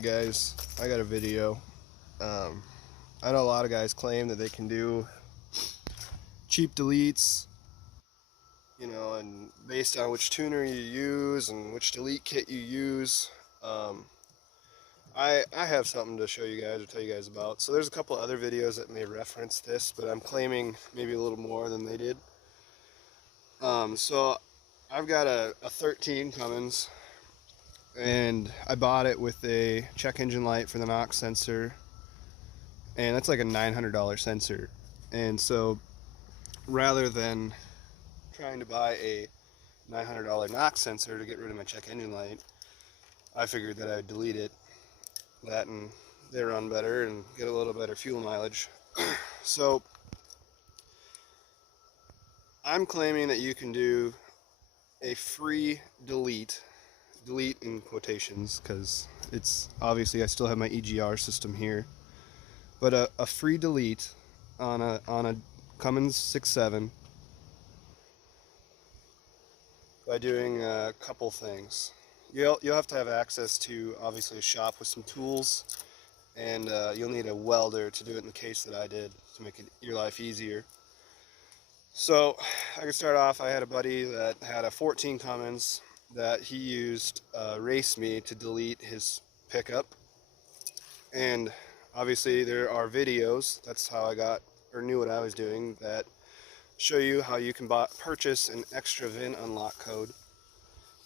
Alright guys, I got a video. I know a lot of guys claim that they can do cheap deletes, you know, and based on which tuner you use and which delete kit you use. I have something to show you guys or tell you guys about. So there's a couple other videos that may reference this, but I'm claiming maybe a little more than they did. So I've got a 13 Cummins, and I bought it with a check engine light for the NOx sensor, and that's like a $900 sensor. And so rather than trying to buy a $900 NOx sensor to get rid of my check engine light, I figured that I would delete it, that and they run better and get a little better fuel mileage. So I'm claiming that you can do a free delete in quotations, because it's obviously I still have my EGR system here, but a free delete on a Cummins 6.7 by doing a couple things. You'll have to have access to obviously a shop with some tools, and you'll need a welder to do it in the case that I did to make your life easier. So I can start off. I had a buddy that had a 14 Cummins that he used Race Me to delete his pickup, and obviously there are videos, that's how I got or knew what I was doing, that show you how you can purchase an extra VIN unlock code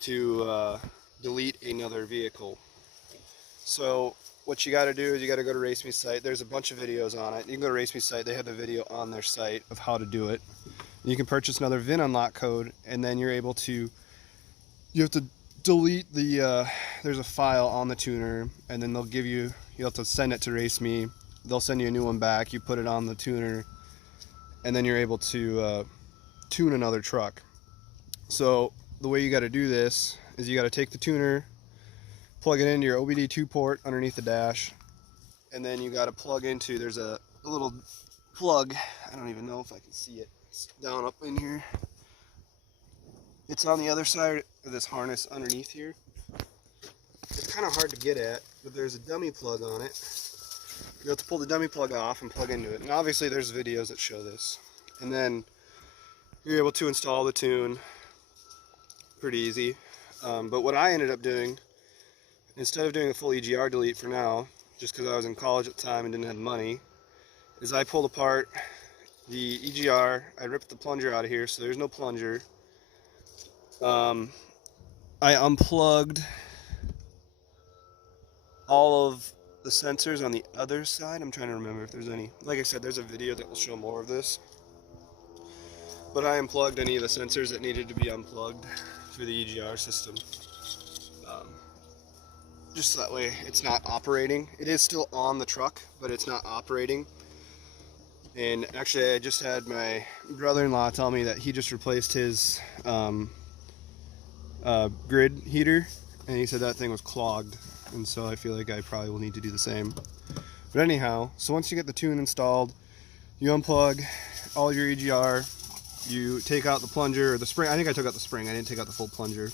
to delete another vehicle. So what you got to do is you got to go to Race Me site. There's a bunch of videos on it. You can go to Race Me site, they have the video on their site of how to do it. You can purchase another VIN unlock code, and then you're able to, you have to delete the, there's a file on the tuner, and then they'll give you, you'll have to send it to Race Me. They'll send you a new one back, you put it on the tuner, and then you're able to tune another truck. So the way you got to do this is you got to take the tuner, plug it into your OBD2 port underneath the dash, and then you got to plug into, there's a little plug, I don't even know if I can see it, it's down up in here. It's on the other side of this harness underneath here. It's kind of hard to get at, but there's a dummy plug on it. You have to pull the dummy plug off and plug into it. And obviously there's videos that show this. And then you're able to install the tune. Pretty easy. But what I ended up doing, instead of doing a full EGR delete for now, just because I was in college at the time and didn't have money, is I pulled apart the EGR. I ripped the plunger out of here, so there's no plunger. I unplugged all of the sensors on the other side. I'm trying to remember if there's any. Like I said, there's a video that will show more of this. But I unplugged any of the sensors that needed to be unplugged for the EGR system. Just so that way it's not operating. It is still on the truck, but it's not operating. And actually, I just had my brother-in-law tell me that he just replaced his grid heater, and he said that thing was clogged, and so I feel like I probably will need to do the same. But anyhow, so once you get the tune installed, you unplug all your EGR, you take out the plunger or the spring. I think I took out the spring, I didn't take out the full plunger.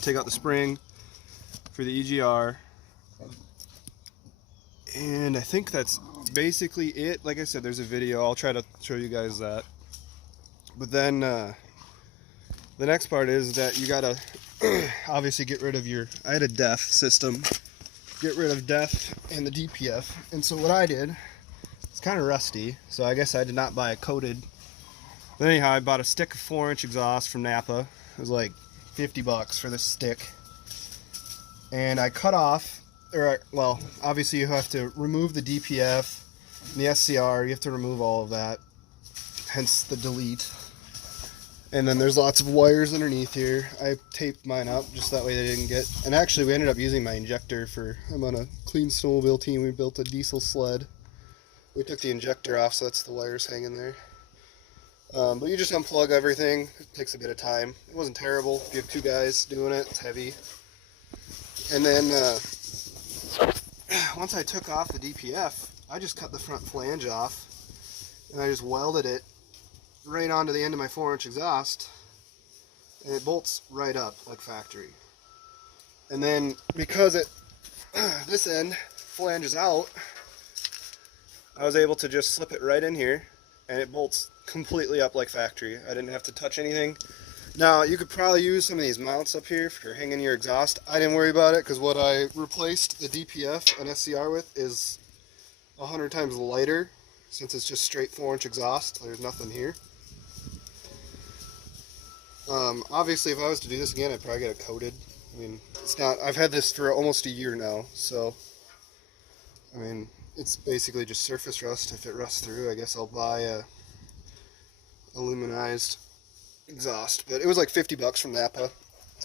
Take out the spring for the EGR, and I think that's basically it. Like I said, there's a video, I'll try to show you guys that. But then the next part is that you gotta obviously get rid of your, I had a DEF system, get rid of DEF and the DPF. And so what I did, it's kind of rusty, so I guess I did not buy a coated. But anyhow, I bought a stick of 4-inch exhaust from Napa. It was like 50 bucks for this stick. And I cut off, or well, obviously you have to remove the DPF and the SCR, you have to remove all of that, hence the delete. And then there's lots of wires underneath here. I taped mine up just that way they didn't get, and actually we ended up using my injector for, I'm on a clean snowmobile team, we built a diesel sled. We took the injector off, so that's the wires hanging there. But you just unplug everything, it takes a bit of time. It wasn't terrible, if you have two guys doing it, it's heavy. And then once I took off the DPF, I just cut the front flange off, and I just welded it right onto the end of my 4-inch exhaust, and it bolts right up like factory. And then because it this end flanges out, I was able to just slip it right in here, and it bolts completely up like factory. I didn't have to touch anything. Now, you could probably use some of these mounts up here for hanging your exhaust. I didn't worry about it because what I replaced the DPF and SCR with is 100 times lighter, since it's just straight 4-inch exhaust. There's nothing here. Obviously, if I was to do this again, I'd probably get it coated. I mean, it's not. I've had this for almost a year now, so I mean, it's basically just surface rust. If it rusts through, I guess I'll buy a aluminized exhaust. But it was like 50 bucks from Napa,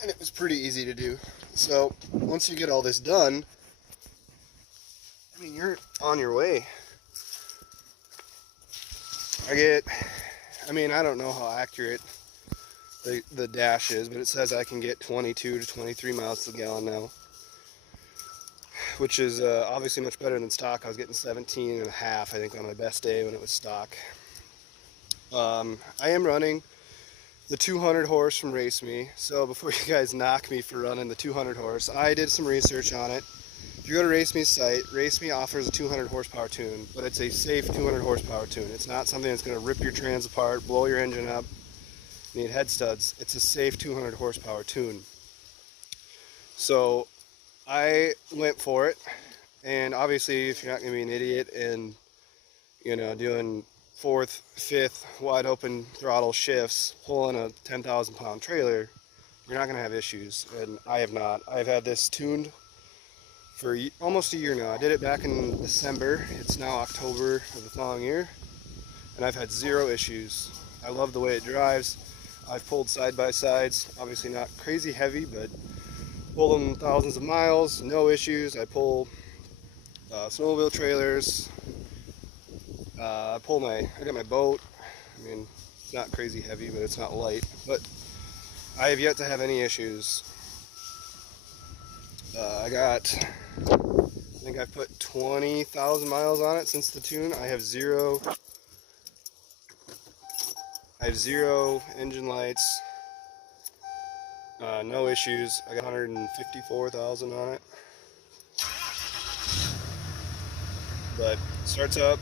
and it was pretty easy to do. So once you get all this done, I mean, you're on your way. I mean, I don't know how accurate the dash is, but it says I can get 22 to 23 miles to the gallon now, which is obviously much better than stock. I was getting 17 and a half, I think, on my best day when it was stock. I am running the 200 horse from Race Me, so before you guys knock me for running the 200 horse, I did some research on it. If you go to Race Me's site, Race Me offers a 200 horsepower tune, but it's a safe 200 horsepower tune. It's not something that's going to rip your trans apart, blow your engine up, need head studs. It's a safe 200 horsepower tune. So I went for it, and obviously if you're not going to be an idiot and, you know, doing 4th, 5th wide open throttle shifts, pulling a 10,000 pound trailer, you're not going to have issues, and I have not. I've had this tuned for almost a year now. I did it back in December. It's now October of the following year, and I've had 0 issues. I love the way it drives. I've pulled side-by-sides, obviously not crazy heavy, but pulled them thousands of miles, no issues. I pull snowmobile trailers. I got my boat. I mean, it's not crazy heavy, but it's not light. But I have yet to have any issues. I think I've put 20,000 miles on it since the tune. I have zero engine lights, no issues. I got 154,000 on it, but starts up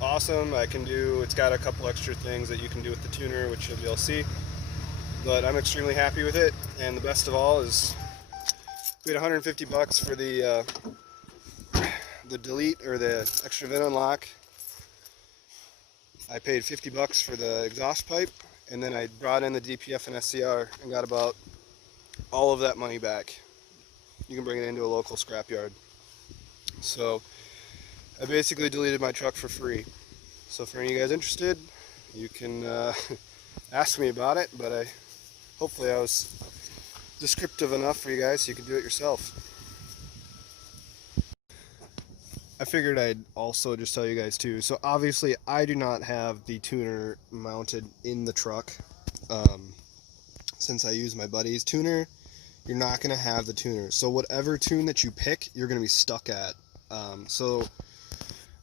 awesome. It's got a couple extra things that you can do with the tuner, which you'll be able to see, but I'm extremely happy with it. And the best of all is we had 150 bucks for the delete, or the extra VIN unlock. I paid 50 bucks for the exhaust pipe, and then I brought in the DPF and SCR and got about all of that money back. You can bring it into a local scrapyard. So I basically deleted my truck for free. So for any of you guys interested, you can ask me about it, but hopefully I was descriptive enough for you guys so you can do it yourself. I figured I'd also just tell you guys too. So obviously I do not have the tuner mounted in the truck. Since I use my buddy's tuner, you're not going to have the tuner. So whatever tune that you pick, you're going to be stuck at. So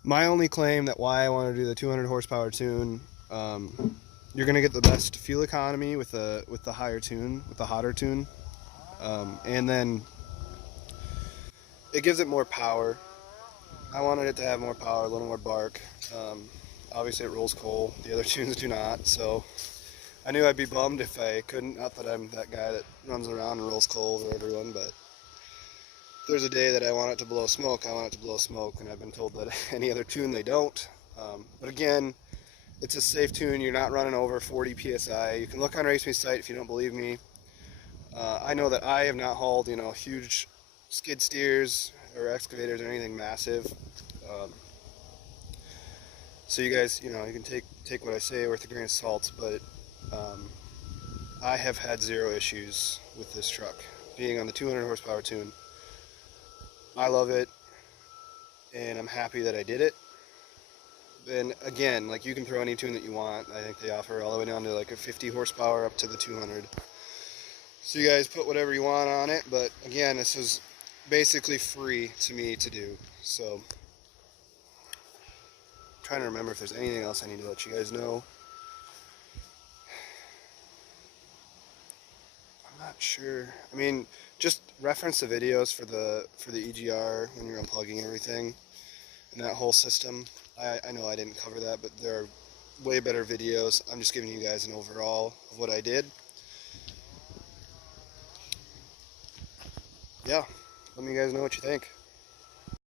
my only claim that why I want to do the 200 horsepower tune, you're going to get the best fuel economy with the higher tune, with the hotter tune. And then it gives it more power. I wanted it to have more power, a little more bark. Obviously it rolls coal, the other tunes do not, so I knew I'd be bummed if I couldn't. Not that I'm that guy that runs around and rolls coal over everyone, but if there's a day that I want it to blow smoke, I want it to blow smoke, and I've been told that any other tune they don't. But again, it's a safe tune. You're not running over 40 psi. You can look on Race Me's site if you don't believe me. I know that I have not hauled, huge skid steers or excavators or anything massive. So you guys, you can take what I say with a grain of salt, but I have had 0 issues with this truck being on the 200 horsepower tune. I love it, and I'm happy that I did it. And again, like, you can throw any tune that you want. I think they offer all the way down to like a 50 horsepower up to the 200. So you guys put whatever you want on it, but again, this is basically free to me to do. So I'm trying to remember if there's anything else I need to let you guys know. I'm not not sure. I mean, just reference the videos for the EGR when you're unplugging everything and that whole system. I know I didn't cover that, but there are way better videos. I'm just giving you guys an overall of what I did. Yeah, let me guys know what you think.